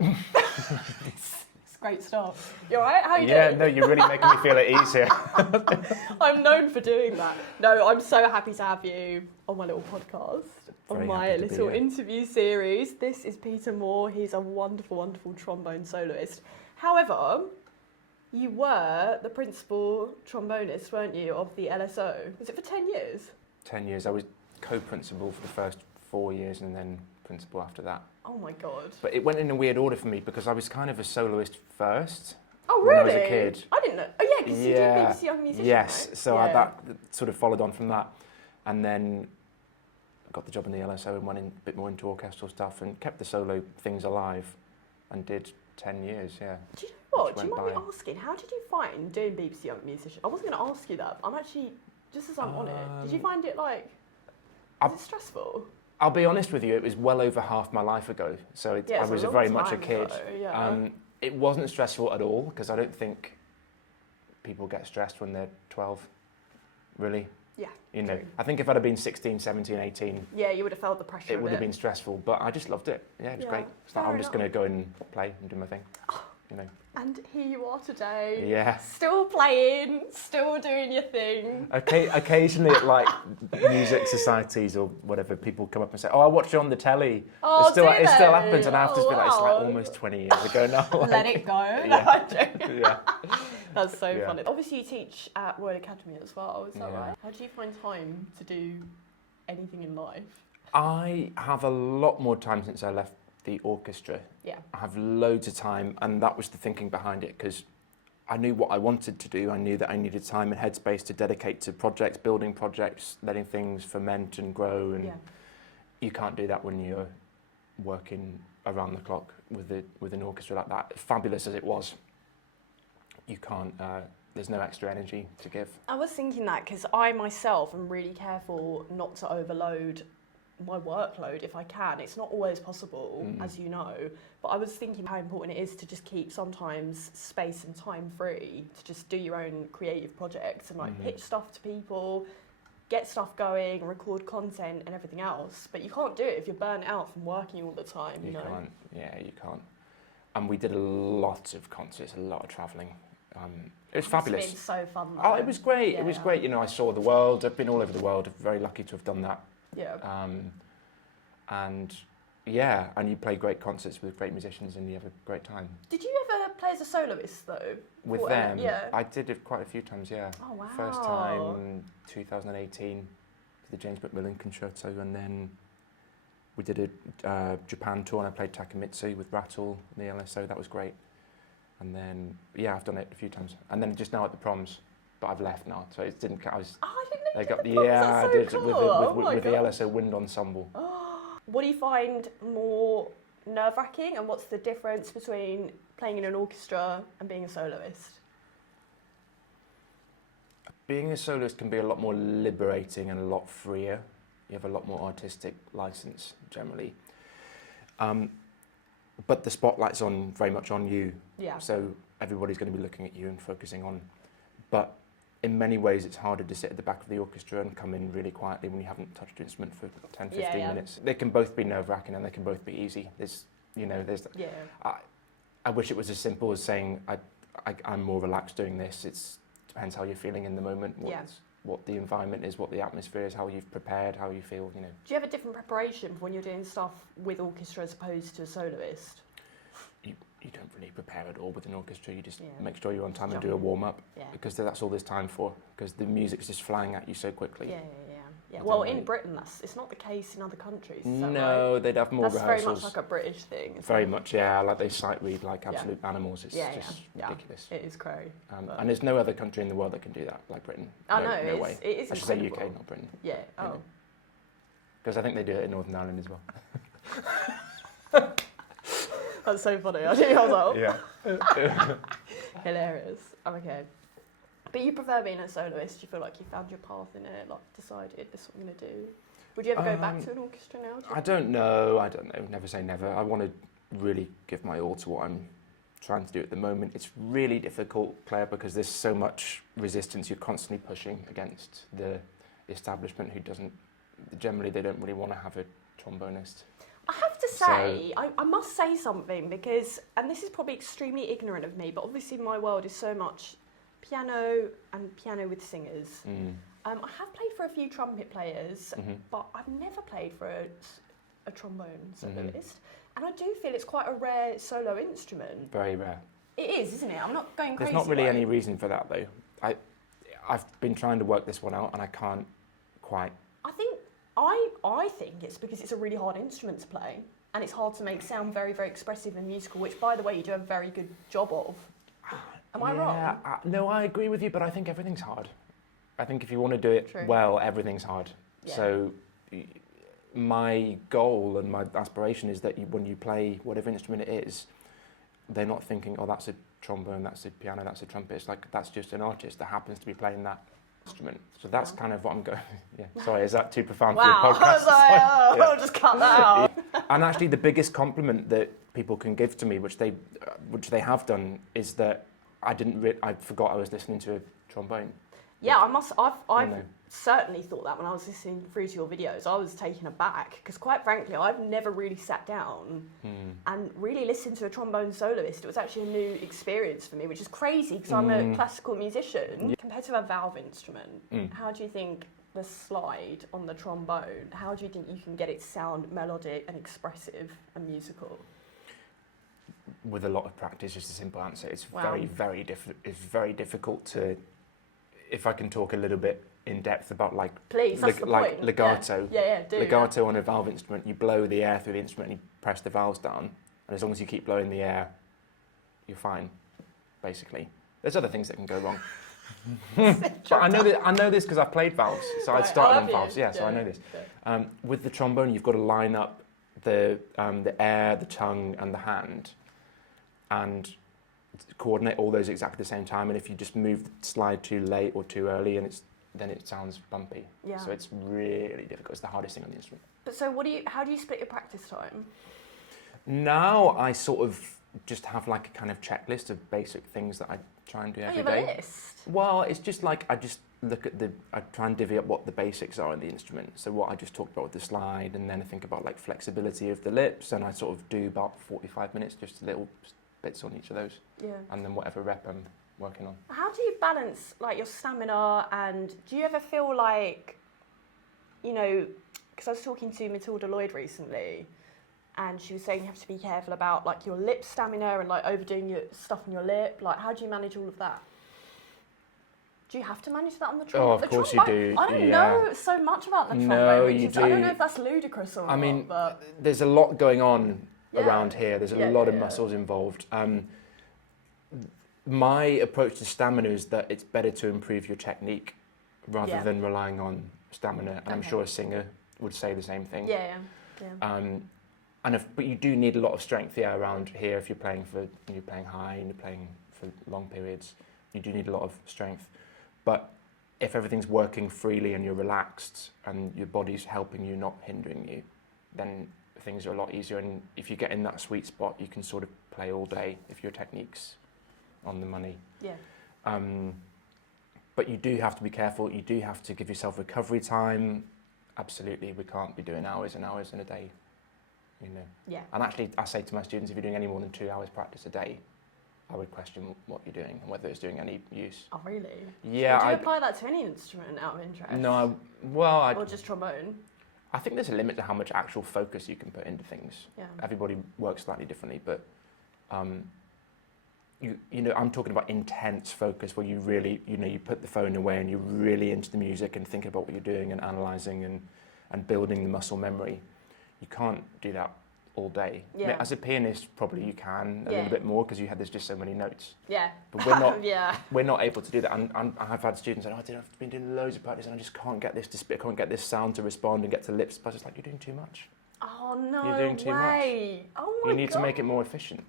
It's a great start. You alright? How you doing? Yeah, no, you're really making me feel at ease here. I'm known for doing that. No, I'm so happy to have you on my little podcast, Very on my happy to be little here. interview series. This is Peter Moore. He's a wonderful, wonderful trombone soloist. However, you were the principal trombonist, weren't you, of the LSO? Was it for 10 years? 10 years. I was co-principal for the first 4 years and then principal after that. Oh my God. But it went in a weird order for me because I was kind of a soloist first. Oh, when really? I was a kid. I didn't know. Oh, yeah, because you did BBC Young Musician, Yes, right? so yeah. that sort of followed on from that. And then got the job in the LSO and went in a bit more into orchestral stuff and kept the solo things alive and did 10 years, yeah. Do you know what? Which Do you mind went me asking, how did you find doing BBC Young Musician? I wasn't going to ask you that. I'm actually, just as I'm on it, did you find it like, was it stressful? I'll be honest with you, it was well over half my life ago. So Yeah, I it's a was long very much a time kid. ago, yeah. It wasn't stressful at all because I don't think people get stressed when they're 12, really. Yeah, You know, true. I think if I'd have been 16, 17, 18, Yeah, you would have felt the pressure it of would have been stressful, but I just loved it. Yeah, it was Yeah, great. It's like, fair I'm just going to go and play and do my thing, you know. And here you are today. Yeah. Still playing, still doing your thing. Occasionally at like music societies or whatever, people come up and say, "Oh, I watched you on the telly." Oh, it still do happens, and I have to they? be like, "It's like Oh, wow. almost 20 years ago now." Like, Let it go. Yeah. No, I'm joking. Yeah. That's so Yeah. funny. Obviously, you teach at Royal Academy as well, is that Yeah. right? How do you find time to do anything in life? I have a lot more time since I left the orchestra. Yeah. I have loads of time, and that was the thinking behind it, because I knew what I wanted to do. I knew that I needed time and headspace to dedicate to projects, building projects, letting things ferment and grow, and Yeah. you can't do that when you're working around the clock with an orchestra like that. Fabulous as it was, you can't. There's no extra energy to give. I was thinking that because I myself am really careful not to overload my workload if I can. It's not always possible, as you know, but I was thinking how important it is to just keep sometimes space and time free to just do your own creative projects and like pitch stuff to people, get stuff going, record content and everything else. But you can't do it if you're burnt out from working all the time, you know? Can't. Yeah, you can't. And we did a lot of concerts, a lot of travelling. It was fabulous. It's been so fun though. Oh, it was great. Yeah. It was great. You know, I saw the world. I've been all over the world. I'm very lucky to have done that. Yeah. And yeah, and you play great concerts with great musicians and you have a great time. Did you ever play as a soloist though? With Or, them, yeah. I did it quite a few times, yeah. Oh wow. First time, 2018, the James Macmillan Concerto, and then we did a Japan tour and I played Takemitsu with Rattle in the LSO, that was great. And then, yeah, I've done it a few times. And then just now at the Proms, but I've left now, so it didn't count. Oh, I didn't know They you got did the, the yeah, proms, I that's did so with, cool. Oh with, my with the God. LSO Wind Ensemble. What do you find more nerve-wracking and what's the difference between playing in an orchestra and being a soloist? Being a soloist can be a lot more liberating and a lot freer. You have a lot more artistic license generally. But the spotlight's on very much on you. Yeah. So everybody's going to be looking at you and focusing on. But in many ways, it's harder to sit at the back of the orchestra and come in really quietly when you haven't touched your instrument for 10, 15 minutes. They can both be nerve-wracking and they can both be easy. Yeah. I wish it was as simple as saying I'm more relaxed doing this. It depends how you're feeling in the moment, what the environment is, what the atmosphere is, how you've prepared, how you feel, you know. Do you have a different preparation for when you're doing stuff with orchestra as opposed to a soloist? You don't really prepare at all with an orchestra. You just Yeah. make sure you're on time and Jump do a in. warm-up, Yeah. because that's all there's time for, because the music's just flying at you so quickly. Yeah. You Well, don't in really- Britain, it's not the case in other countries. Is that No, right? they'd have more That's rehearsals. very much like a British thing. isn't Very it? much, yeah. Like they sight read like absolute animals. It's just ridiculous. It is crazy. But- And there's no other country in the world that can do that like Britain. I no, know, no it's- way. it is I should say incredible. UK, not Britain. Yeah. You know. Because I think they do it in Northern Ireland as well. That's so funny. I was like, Yeah. hilarious. Okay. But you prefer being a soloist? You feel like you found your path in it, like decided this is what I'm going to do? Would you ever go back to an orchestra now? I don't know. Never say never. I want to really give my all to what I'm trying to do at the moment. It's really difficult, Claire, because there's so much resistance. You're constantly pushing against the establishment who doesn't, generally they don't really want to have a trombonist. I have to say, I must say something because, and this is probably extremely ignorant of me, but obviously my world is so much piano and piano with singers. I have played for a few trumpet players, but I've never played for a trombone soloist. And I do feel it's quite a rare solo instrument. Very rare. It is, isn't it? I'm not going crazy. There's not really any reason for that, though. I've been trying to work this one out, and I can't quite. I think it's because it's a really hard instrument to play, and it's hard to make sound very, very expressive and musical, which, by the way, you do a very good job of. Am I wrong? No, I agree with you, but I think everything's hard. I think if you want to do it well, everything's hard. Yeah. So my goal and my aspiration is that when you play whatever instrument it is, they're not thinking, oh, that's a trombone, that's a piano, that's a trumpet. It's like, that's just an artist that happens to be playing that instrument. So that's kind of what I'm going. Yeah. Sorry, is that too profound for your podcast? I'll just cut that out. And actually, the biggest compliment that people can give to me, which they have done, is that I forgot I was listening to a trombone. Yeah, I've certainly thought that when I was listening through to your videos. I was taken aback because, quite frankly, I've never really sat down and really listened to a trombone soloist. It was actually a new experience for me, which is crazy because I'm a classical musician. Compared to a valve instrument, how do you think the slide on the trombone, how do you think you can get it sound melodic and expressive and musical? With a lot of practice, is the simple answer. It's very, very It's very difficult to. If I can talk a little bit in depth about legato. Legato on a valve instrument, you blow the air through the instrument and you press the valves down, and as long as you keep blowing the air, you're fine. Basically, there's other things that can go wrong. But I know this because I've played valves, so I started on valves. Yeah, so I know this. Yeah. With the trombone, you've got to line up the air, the tongue, and the hand, and coordinate all those exactly at the same time. And if you just move the slide too late or too early, then it sounds bumpy. Yeah. So it's really difficult. It's the hardest thing on the instrument. But so how do you split your practice time? Now I sort of just have like a kind of checklist of basic things that I try and do every day. You have a list? Well, it's just like I just look at I try and divvy up what the basics are in the instrument. So what I just talked about with the slide, and then I think about like flexibility of the lips, and I sort of do about 45 minutes, just little bits on each of those. Yeah. And then whatever rep I'm working on. How do you balance like your stamina, and do you ever feel like, because I was talking to Matilda Lloyd recently, and she was saying you have to be careful about like your lip stamina and like overdoing your stuff on your lip. Like, how do you manage all of that? Do you have to manage that on the trombone? Oh, of course you do. I don't know so much about the trombone. No, you do. I don't know if that's ludicrous or not. But there's a lot going on around here. There's a lot of muscles involved. My approach to stamina is that it's better to improve your technique rather than relying on stamina. And I'm sure a singer would say the same thing. Yeah. But you do need a lot of strength, around here. If you're playing high and you're playing for long periods, you do need a lot of strength. But if everything's working freely and you're relaxed and your body's helping you, not hindering you, then things are a lot easier. And if you get in that sweet spot, you can sort of play all day if your technique's on the money. Yeah. But you do have to be careful. You do have to give yourself recovery time. Absolutely, we can't be doing hours and hours in a day. Yeah. And actually, I say to my students, if you're doing any more than 2 hours practice a day, I would question what you're doing and whether it's doing any use. Oh, really? Yeah. Do you apply that to any instrument out of interest? No, or just trombone? I think there's a limit to how much actual focus you can put into things. Yeah. Everybody works slightly differently, but I'm talking about intense focus where you really, you put the phone away and you're really into the music and thinking about what you're doing and analysing and building the muscle memory. You can't do that all day. Yeah. I mean, as a pianist, probably you can a little bit more because there's just so many notes. Yeah. But we're not. We're not able to do that. And I've had students say, I've been doing loads of practice and I just can't get this I can't get this sound to respond and get to lips. But it's like, you're doing too much. Oh no! You're doing too much. Oh my You need to make it more efficient.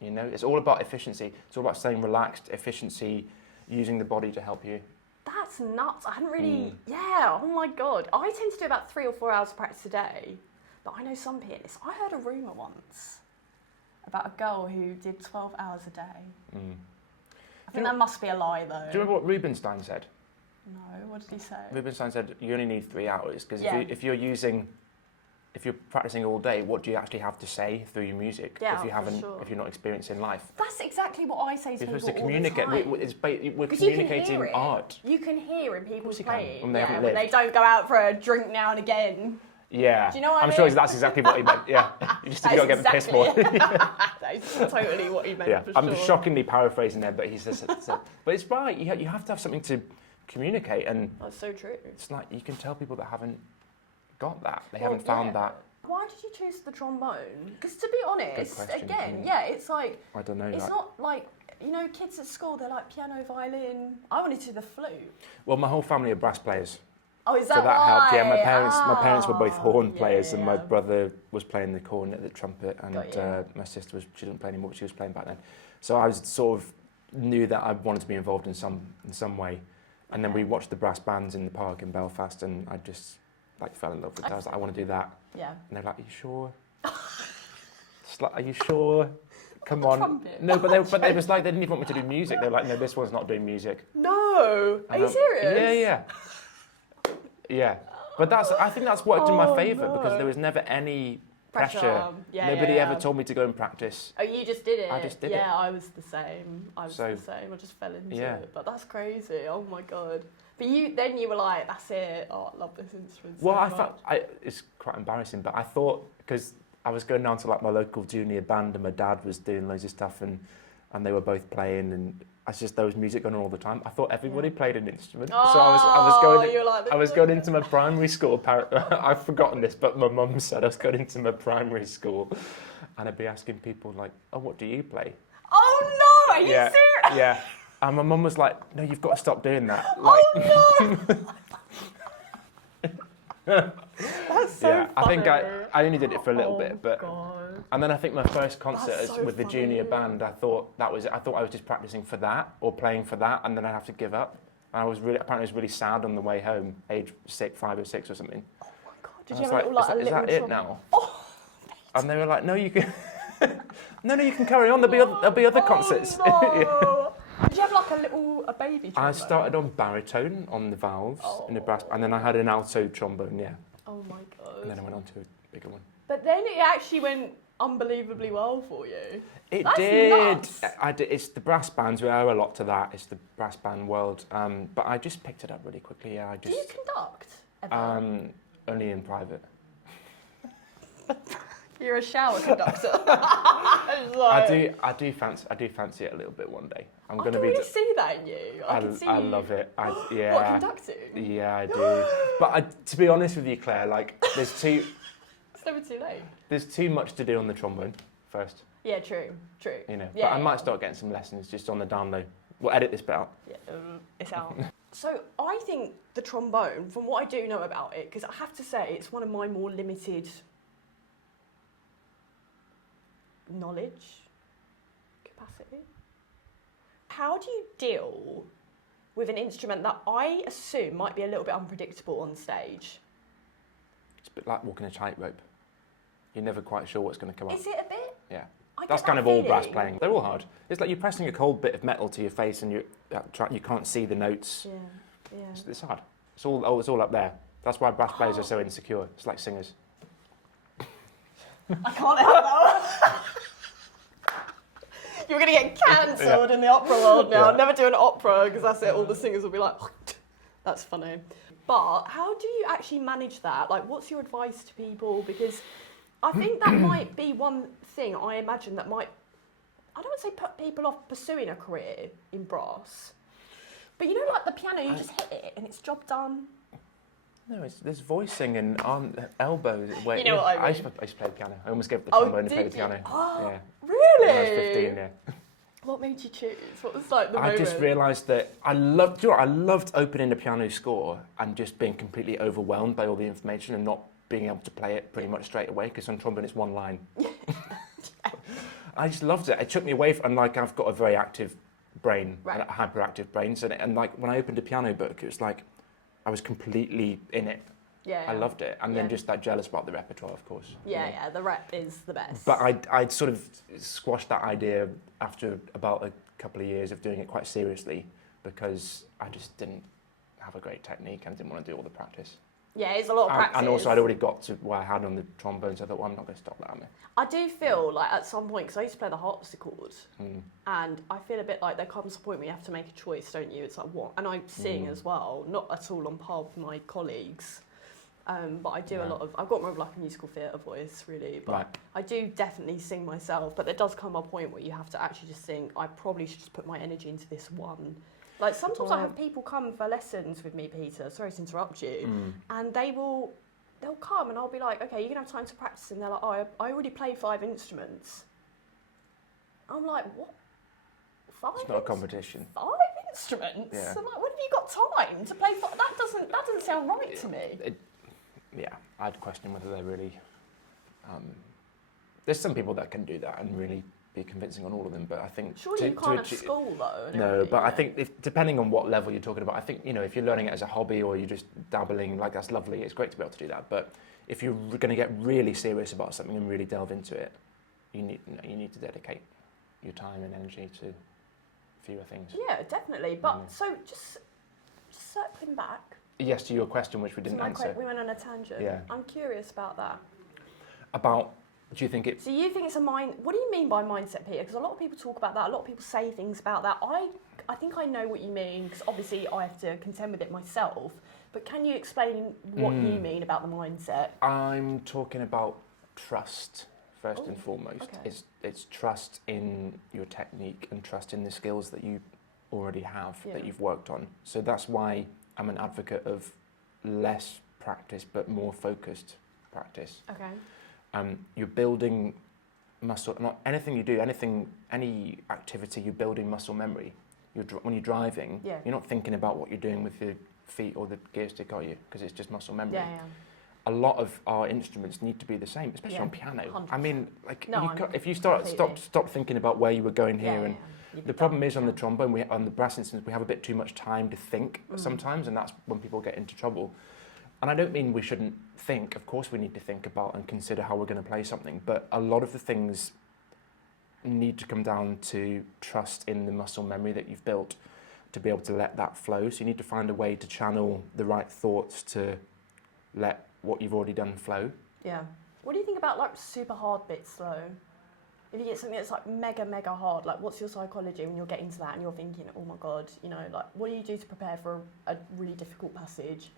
It's all about efficiency. It's all about staying relaxed, efficiency, using the body to help you. That's nuts. I hadn't really. Yeah. Oh my god. I tend to do about 3 or 4 hours of practice a day. But I know some pianists. I heard a rumour once about a girl who did 12 hours a day. I think that must be a lie, though. Do you remember what Rubinstein said? No, what did he say? Rubinstein said you only need 3 hours because if you're using if you're practicing all day, what do you actually have to say through your music Yeah, if you for haven't, sure. if you're not experiencing life? That's exactly what I say to You're people supposed to all communicate. the time. We're 'Cause you can communicating hear it. art. You can hear in people's you can, playing. when they haven't when they lived. don't go out for a drink now and again. Yeah. Do you know what I I'm mean? sure that's exactly what he meant. Yeah. You just got to get the piss more. That is totally what he meant. Yeah. For I'm sure. shockingly paraphrasing there, but he says, but it's right. You have to have something to communicate, and That's so true. it's like you can tell people that haven't got that. They haven't found that. Why did you choose the trombone? Because to be honest, question, again, yeah. it's like I don't know. it's Like, not like kids at school. They're like piano, violin. I wanted to do the flute. well, my whole family are brass players. Oh, is that So that why? helped. Yeah, my parents were both horn Yeah, players, and my yeah. brother was playing the cornet, the trumpet, and Got you. my sister she didn't play anymore, but she was playing back then. So I was sort of knew that I wanted to be involved in some way, and then we watched the brass bands in the park in Belfast, and I just like fell in love with it. I was like, I want to do that. Yeah. And they're like, are you sure? Just like, are you sure? Come on. Trumpet. No, but they was like, they didn't even want me to do music. They were like, no, this one's not doing music. No. Are you serious? Yeah. Yeah. But I think that's worked in my favour no. because there was never any pressure. Yeah, Nobody yeah, ever yeah. told me to go and practice. Oh, you just did it. I just did yeah, it. I was the same. I just fell into Yeah. it. But that's crazy. Oh my god. But you were like, that's it. Oh, I love this instrument. Well, so I much. felt it's quite embarrassing, but I thought because I was going down to like my local junior band and my dad was doing loads of stuff and they were both playing and there was music going on all the time. I thought everybody played an instrument, so I was going into my primary school. I've forgotten this, but my mum said I was going into my primary school, and I'd be asking people like, "Oh, what do you play?" Oh no! Are you serious? Yeah. And my mum was like, "No, you've got to stop doing that." Like, Oh no! That's so yeah, I think funny. I only did it for a little bit, but God. and then I think my first concert That's so with the junior funny. band, I thought I was just practicing for that or playing for that, and then I'd have to give up. And I was really sad on the way home, age 5 or 6 or something. Oh my god! Did And you I have was a little is that it drum- now? Oh, And they were like, "No, you can." No, you can carry on. There'll be other concerts. No. Did you have like a baby trombone? I started on baritone on the valves in the brass, and then I had an alto trombone, yeah. Oh my god. And then I went on to a bigger one. But then it actually went unbelievably well for you. It That's did. nuts. I did. It's the brass bands. We owe a lot to that. It's the brass band world. But I just picked it up really quickly. Yeah, Do you conduct ever? only in private. You're a shower conductor. I do fancy it a little bit one day. I'm I going to can be. really see that in you. I can see I you. love it. Yeah. What, conducting? Yeah, I do. But to be honest with you, Claire, like It's never too late. there's too much to do on the trombone first. Yeah, true. You know. Yeah, but I might yeah. start getting some lessons just on the down low. We'll edit this bit out. Yeah, it's out. So I think the trombone, from what I do know about it, because I have to say it's one of my more limited knowledge capacity. How do you deal with an instrument that I assume might be a little bit unpredictable on stage? It's a bit like walking a tightrope. You're never quite sure what's going to come up. Is it a bit? Yeah. I get That's that kind of all brass feeling. playing. They're all hard. It's like you're pressing a cold bit of metal to your face and you can't see the notes. Yeah. It's hard. It's all up there. That's why brass players are so insecure. It's like singers. I can't help that. You're going to get cancelled in the opera world now. Yeah. Never do an opera because that's it. All the singers will be like, that's funny. But how do you actually manage that? Like, what's your advice to people? Because I think that might be one thing I imagine that might, I don't want to say put people off pursuing a career in brass. But you know, like the piano, you just hit it and it's job done. No, there's voicing and elbows. You know what I mean. I used to play the piano. I almost gave up the trombone to play the did you? piano. Oh, Yeah. really? When I was 15, yeah. What made you choose? What was like the I moment? just realised that I loved opening the piano score and just being completely overwhelmed by all the information and not being able to play it pretty much straight away because on trombone it's one line. I just loved it. It took me away from, and like I've got a very active brain, Right. a hyperactive brain, so and like when I opened a piano book, it was like I was completely in it. Yeah. I loved it, and Yeah. then just that jealous about the repertoire, of course. you know. Yeah, the rep is the best. But I'd sort of squashed that idea after about a couple of years of doing it quite seriously because I just didn't have a great technique and didn't want to do all the practice. Yeah, it's a lot of practice. And also I'd already got to where I had on the trombone, so I thought, well, I'm not going to stop that, am I? I do feel like at some point, because I used to play the harpsichord, and I feel a bit like there comes a point where you have to make a choice, don't you? It's like, what? And I sing as well, not at all on par with my colleagues, but I do a lot of, I've got more of like a musical theatre voice, really, but I do definitely sing myself, but there does come a point where you have to actually just think, I probably should just put my energy into this one. Like, sometimes I have people come for lessons with me, Peter, sorry to interrupt you, and they'll come and I'll be like, okay, you're going to have time to practice, and they're like, oh, I already play 5 instruments. I'm like, what? 5? It's not a competition. 5 instruments? Yeah. I'm like, when have you got time to play 5? That doesn't sound right to me. I'd question whether they're really... there's some people that can do that and really be convincing on all of them, but I think... Surely you can't have school, though. No, but I think depending on what level you're talking about, I think, if you're learning it as a hobby or you're just dabbling, like, that's lovely, it's great to be able to do that, but if you're going to get really serious about something and really delve into it, you need to dedicate your time and energy to fewer things. Yeah, definitely, but so just circling back... Yes, to your question, which we didn't answer. We went on a tangent. Yeah. I'm curious about that. Do you think it... So you think it's a mind... What do you mean by mindset, Peter? Because a lot of people talk about that. A lot of people say things about that. I think I know what you mean, because obviously I have to contend with it myself. But can you explain what you mean about the mindset? I'm talking about trust, first and foremost. Okay. It's trust in your technique and trust in the skills that you already have, that you've worked on. So that's why I'm an advocate of less practice, but more focused practice. Okay. You're building muscle. Not anything you do, any activity, you're building muscle memory. When you're driving, you're not thinking about what you're doing with your feet or the gear stick, are you? Because it's just muscle memory. Yeah. A lot of our instruments need to be the same, especially on piano. 100%. I mean, like, No, if you stop thinking about where you were going here, and you'd the problem is on the trombone, on the brass instruments, we have a bit too much time to think sometimes, and that's when people get into trouble. And I don't mean we shouldn't think. Of course we need to think about and consider how we're going to play something, but a lot of the things need to come down to trust in the muscle memory that you've built to be able to let that flow. So you need to find a way to channel the right thoughts to let what you've already done flow. Yeah. What do you think about, like, super hard bits, though? If you get something that's, like, mega, mega hard, like, what's your psychology when you're getting to that and you're thinking, oh my God, like, what do you do to prepare for a really difficult passage?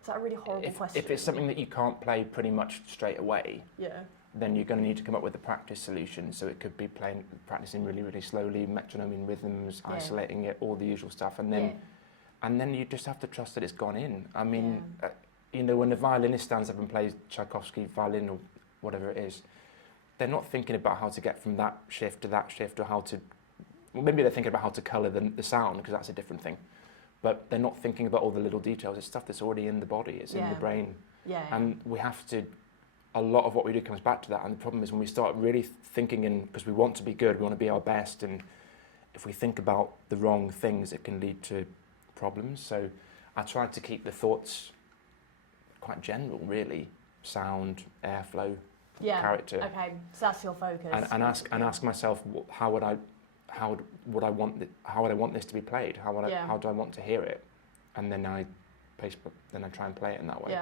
Is that a really horrible question? If it's something that you can't play pretty much straight away, then you're going to need to come up with a practice solution. So it could be practicing really, really slowly, metronoming rhythms, isolating it, all the usual stuff, and then you just have to trust that it's gone in. I mean, when the violinist stands up and plays Tchaikovsky violin or whatever it is, they're not thinking about how to get from that shift to that shift, or how to... Well, maybe they're thinking about how to colour the sound, because that's a different thing. But they're not thinking about all the little details. It's stuff that's already in the body. It's in the brain. And we have to... A lot of what we do comes back to that. And the problem is when we start really thinking because we want to be good, we want to be our best, and if we think about the wrong things, it can lead to problems. So I try to keep the thoughts quite general, really. Sound, airflow, character. Okay, so that's your focus. And ask myself, how would I want this to be played? How do I want to hear it? And then I try and play it in that way.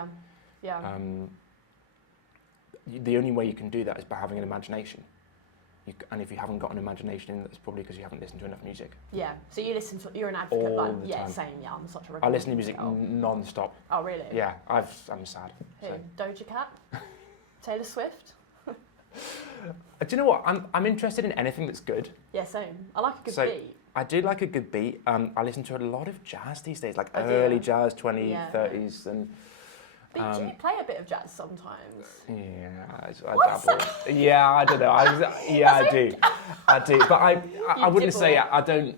The only way you can do that is by having an imagination. And if you haven't got an imagination, that's probably because you haven't listened to enough music. Yeah. So you're an advocate. All the time. Same. Yeah, I'm such a. I listen to music non-stop. Oh really? Yeah. I'm sad. Who? So. Doja Cat? Taylor Swift? Do you know what? I'm interested in anything that's good. Yeah, same. I like a good beat. I do like a good beat. I listen to a lot of jazz these days, like early jazz, 20s, 30s, and. But you play a bit of jazz sometimes. Yeah, I dabble. Yeah, I don't know. I do. But I wouldn't say I don't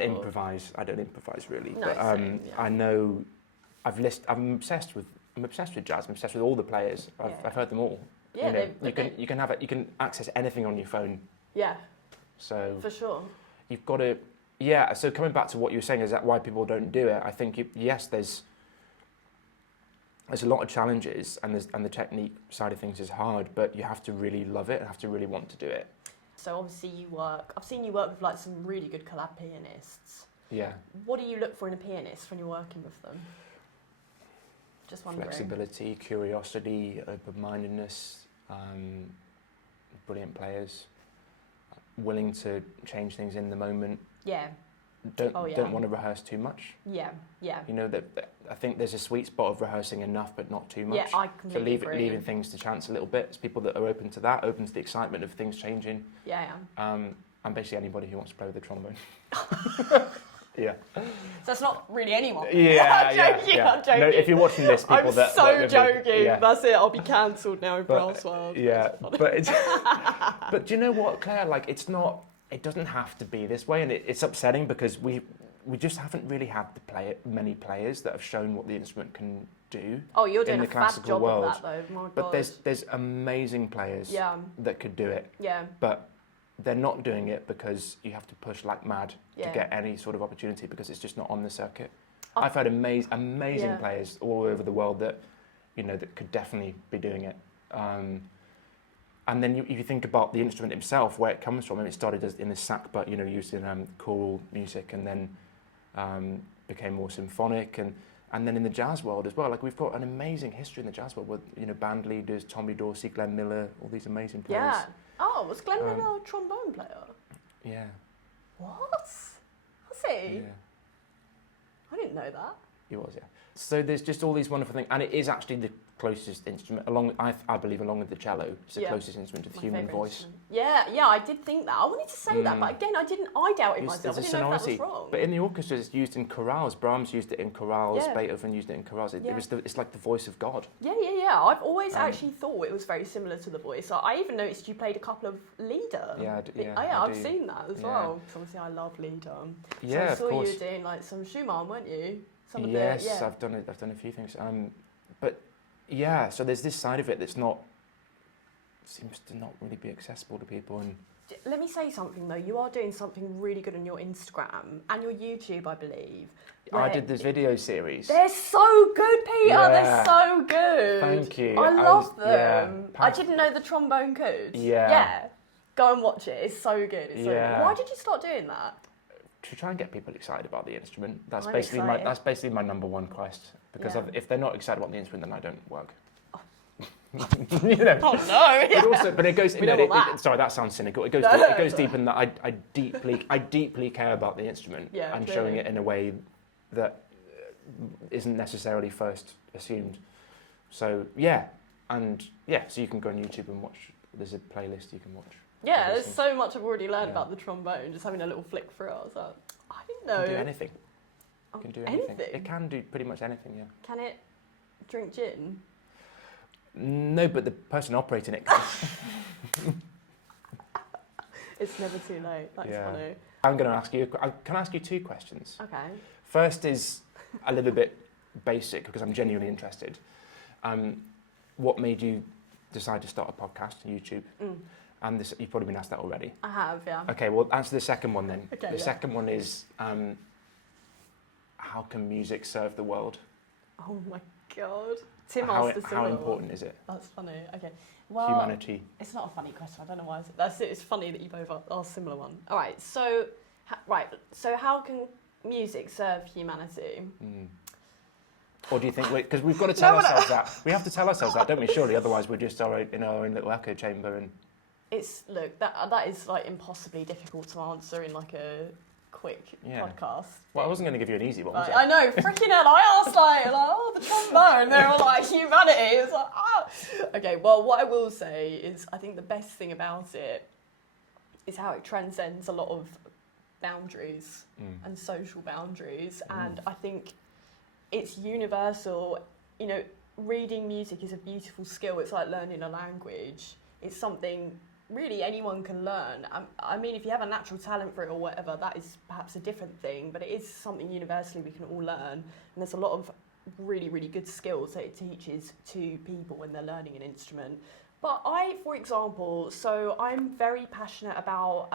improvise. I don't improvise really. No, but I know I'm obsessed with jazz. I'm obsessed with all the players. I've heard them all. Yeah, you can access anything on your phone. Yeah. So for sure. You've got to. Yeah. So coming back to what you were saying, is that why people don't do it? I think there's a lot of challenges, and the technique side of things is hard, but you have to really love it and have to really want to do it. So obviously I've seen you work with like some really good collab pianists. Yeah. What do you look for in a pianist when you're working with them? Just wondering. Flexibility, curiosity, open-mindedness, brilliant players, willing to change things in the moment. Yeah. Don't want to rehearse too much. Yeah, yeah. You know, that I think there's a sweet spot of rehearsing enough but not too much. Yeah, I completely agree. Leaving things to chance a little bit. It's people that are open to that, open to the excitement of things changing. Yeah, yeah. And basically anybody who wants to play with the trombone. Yeah. So that's not really anyone. Yeah, I'm joking. No, if you're watching this, people I'm joking. Yeah. That's it. I'll be cancelled now in brass world. Yeah, but it's, but do you know what, Claire? Like, it's not. It doesn't have to be this way, and it's upsetting because we just haven't really had many players that have shown what the instrument can do. Oh, you're doing in a the fab classical job world. of that, though. My But God. there's amazing players that could do it. Yeah. But they're not doing it because you have to push like mad to Yeah. get any sort of opportunity because it's just not on the circuit. I've had amazing players all over the world that, you know, that could definitely be doing it. And then if you think about the instrument itself, where it comes from, I mean, it started in the sackbut, you know, used in choral music, and then became more symphonic, and then in the jazz world as well. Like, we've got an amazing history in the jazz world with, you know, band leaders, Tommy Dorsey, Glenn Miller, all these amazing players. Yeah. Oh, was Glenn Miller a trombone player? Yeah. What? Was he? Yeah. I didn't know that. He was, yeah. So there's just all these wonderful things, and it is actually the closest instrument, I believe, along with the cello, it's the closest instrument to the human voice. Instrument. Yeah, I did think that. I wanted to say that, but again, I doubted myself. I didn't know if that was wrong. But in the orchestra, it's used in chorales. Brahms used it in chorales. Beethoven used it in chorales. It's like the voice of God. Yeah. I've always actually thought it was very similar to the voice. I even noticed you played a couple of Lieder. I've seen that as well. Because obviously I love Lieder. Yeah, so I saw of course. you were doing like some Schumann, weren't you? Yes, I've done a few things. But yeah, so there's this side of it that's seems to not really be accessible to people. And let me say something though. You are doing something really good on your Instagram and your YouTube, I believe. I did this video series. They're so good, Peter. Yeah. They're so good. Thank you. I love them. Yeah. I didn't know the trombone could. Yeah. Yeah. Go and watch it. It's so good. It's so Yeah. good. Why did you start doing that? To try and get people excited about the instrument. That's I'm basically excited. my number one quest. Because if they're not excited about the instrument, then I don't work. Oh. You know. Oh no! But it goes. We don't want that. Sorry, that sounds cynical. It goes. No, it goes deep in that. I deeply care about the instrument and clearly. showing it in a way that isn't necessarily first assumed. So so you can go on YouTube and watch. There's a playlist you can watch. Yeah, there's so much I've already learned about the trombone. Just having a little flick through, I was like, I didn't know. It can do anything. Oh, It can do anything. anything? It can do pretty much anything. Yeah. Can it drink gin? No, but the person operating it can. It's never too late. That's funny. I'm going to ask you. Can I ask you two questions? Okay. First is a little bit basic because I'm genuinely interested. What made you decide to start a podcast on YouTube? And you've probably been asked that already. I have, yeah. Okay, well, answer the second one then. Okay, the second one is, how can music serve the world? Oh my God. Tim asked a similar How important is it? That's funny. Okay. Well, Humanity. It's not a funny question. I don't know why. That's it. It's funny that you both asked a similar one. All right. So, So how can music serve humanity? Or do you think because we've got to tell ourselves that we have to tell ourselves that, don't we? Surely, otherwise we're just in our own little echo chamber. And that is like impossibly difficult to answer in like a quick podcast. Well, I wasn't going to give you an easy one. Was I know, freaking hell! I asked the trombone, and they're all like humanity. It's like Okay, well, what I will say is, I think the best thing about it is how it transcends a lot of boundaries and social boundaries, and I think it's universal. You know, reading music is a beautiful skill. It's like learning a language. It's something really anyone can learn. I mean, if you have a natural talent for it or whatever, that is perhaps a different thing, but it is something universally we can all learn. And there's a lot of really, really good skills that it teaches to people when they're learning an instrument. But for example, so I'm very passionate about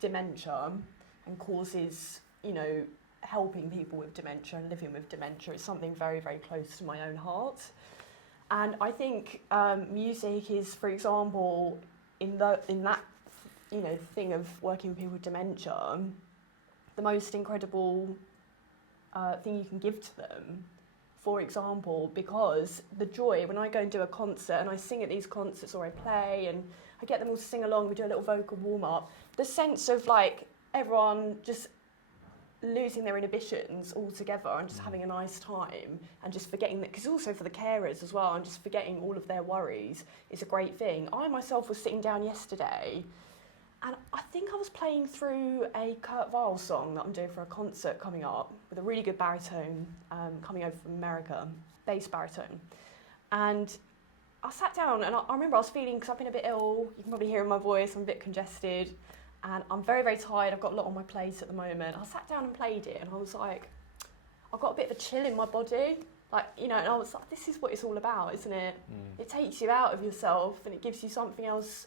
dementia and causes, you know, helping people with dementia and living with dementia. It's something very, very close to my own heart. And I think music is, for example, in that you know thing of working with people with dementia, the most incredible thing you can give to them for example, because the joy when I go and do a concert and I sing at these concerts or I play and I get them all to sing along, we do a little vocal warm-up, the sense of like everyone just losing their inhibitions all together and just having a nice time and just forgetting that, because also for the carers as well, and just forgetting all of their worries is a great thing. I myself was sitting down yesterday and I think I was playing through a Kurt Weill song that I'm doing for a concert coming up with a really good baritone coming over from America, bass baritone. And I sat down and I remember I was feeling, because I've been a bit ill, you can probably hear in my voice, I'm a bit congested. And I'm very, very tired. I've got a lot on my plate at the moment. I sat down and played it and I was like, I've got a bit of a chill in my body. Like, you know, and I was like, this is what it's all about, isn't it? It takes you out of yourself and it gives you something else,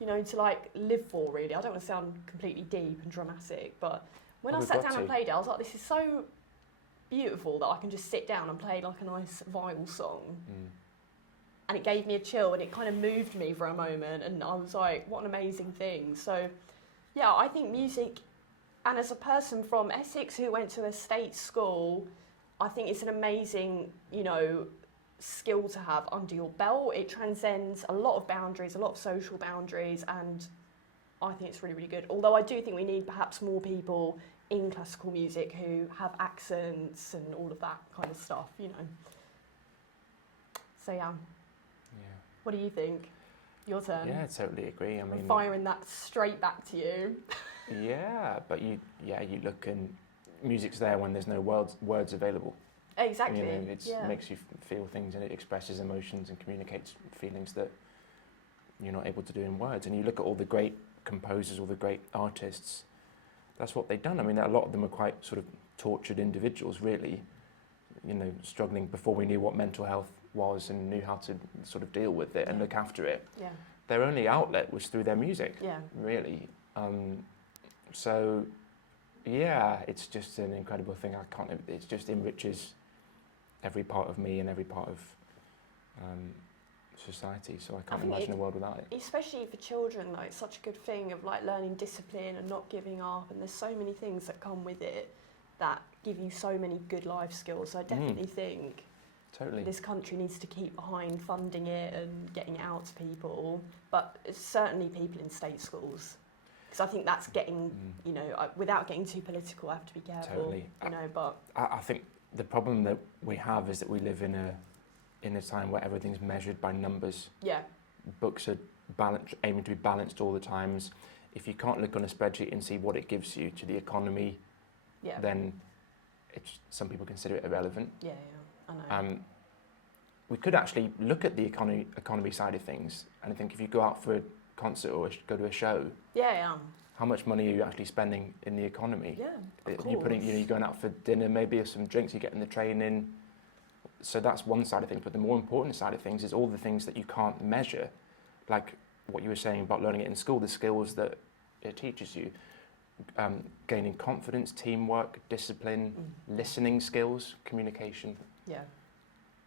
you know, to like live for, really. I don't want to sound completely deep and dramatic, but when I sat down and played it, I was like, this is so beautiful that I can just sit down and play like a nice Weill song. And it gave me a chill and it kind of moved me for a moment and I was like, what an amazing thing. So yeah, I think music, and as a person from Essex who went to a state school, I think it's an amazing, you know, skill to have under your belt. It transcends a lot of boundaries, a lot of social boundaries, and I think it's really, really good. Although I do think we need perhaps more people in classical music who have accents and all of that kind of stuff, you know. So yeah. What do you think? Your turn. Yeah, I totally agree. I'm firing that straight back to you. Yeah, but you look and music's there when there's no words available. Exactly. And, you know, it makes you feel things and it expresses emotions and communicates feelings that you're not able to do in words. And you look at all the great composers, all the great artists, that's what they've done. I mean, a lot of them are quite sort of tortured individuals, really, you know, struggling before we knew what mental health was and knew how to sort of deal with it and look after it. Yeah. Their only outlet was through their music, really. So, yeah, it's just an incredible thing. It just enriches every part of me and every part of society. So I can't imagine a world without it. Especially for children, though, it's such a good thing of like learning discipline and not giving up. And there's so many things that come with it that give you so many good life skills. So I definitely think this country needs to keep behind funding it and getting it out to people, but it's certainly people in state schools, because I think that's getting, you know, without getting too political, I have to be careful. Totally. You know, but I think the problem that we have is that we live in a time where everything's measured by numbers. Yeah. Books are aiming to be balanced all the times. If you can't look on a spreadsheet and see what it gives you to the economy, then some people consider it irrelevant. Yeah. I know. We could actually look at the economy side of things, and I think if you go out for a concert or go to a show, how much money are you actually spending in the economy? Yeah, of course. You're going out for dinner, maybe some drinks, you're getting the train in. So that's one side of things, but the more important side of things is all the things that you can't measure, like what you were saying about learning it in school, the skills that it teaches you. Gaining confidence, teamwork, discipline, listening skills, communication. Yeah.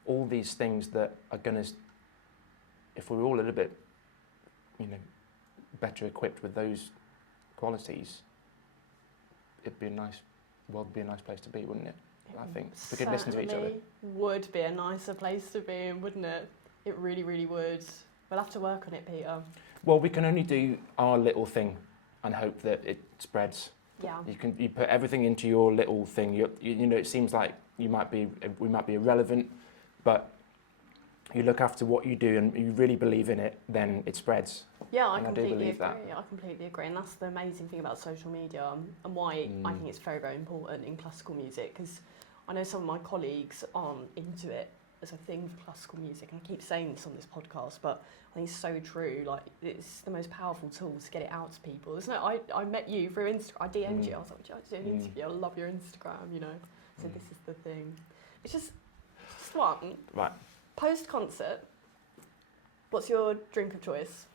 All these things that are going to, if we were all a little bit, you know, better equipped with those qualities, it'd be a nice place to be, wouldn't it? I think if we could listen to each other. Would be a nicer place to be in, wouldn't it? It really, really would. We'll have to work on it, Peter. Well, we can only do our little thing and hope that it spreads. Yeah. You put everything into your little thing. You know, it seems like we might be irrelevant, but you look after what you do and you really believe in it, then it spreads. Yeah, I completely agree. I completely agree, and that's the amazing thing about social media and why I think it's very, very important in classical music, because I know some of my colleagues aren't into it as a thing for classical music, and I keep saying this on this podcast, but I think it's so true. Like, it's the most powerful tool to get it out to people. Isn't it? I met you through Instagram. I DM'd you. I was like, would you like to do an interview? I love your Instagram, you know. So this is the thing. It's just one. Right. Post-concert, what's your drink of choice?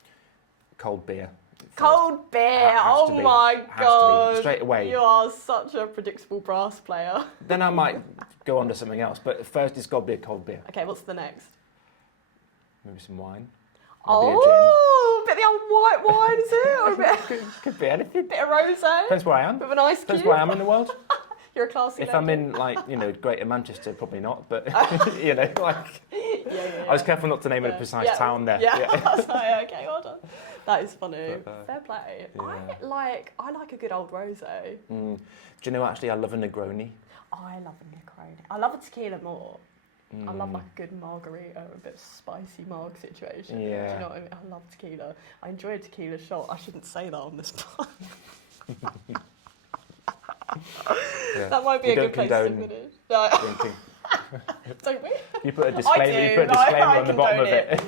Cold beer. Cold beer! Oh my God! Straight away. You are such a predictable brass player. Then I might go on to something else, but first it's got to be a cold beer. Okay, what's the next? Maybe some wine. Maybe a bit of the old white wine, is it? Or a bit could be anything. Bit of rosé. Depends where I am. With an ice cube. Depends where I am in the world. You're a classy If lady. I'm in, like, you know, Greater Manchester, probably not, but, you know, like... Yeah. I was careful not to name it a precise town there. Yeah, I was like, okay, well done. That is funny. But, Fair play. yeah. I like a good old rosé. Do you know, actually, I love a Negroni. I love a Negroni. I love a tequila more. I love like a good margarita, a bit of spicy marg situation. Yeah. Do you know what I mean? I love tequila. I enjoy a tequila shot. I shouldn't say that on this pod. Yeah. That might be a good place to finish. No. Drinking. Don't we? You put a disclaimer, I do. on the bottom of it.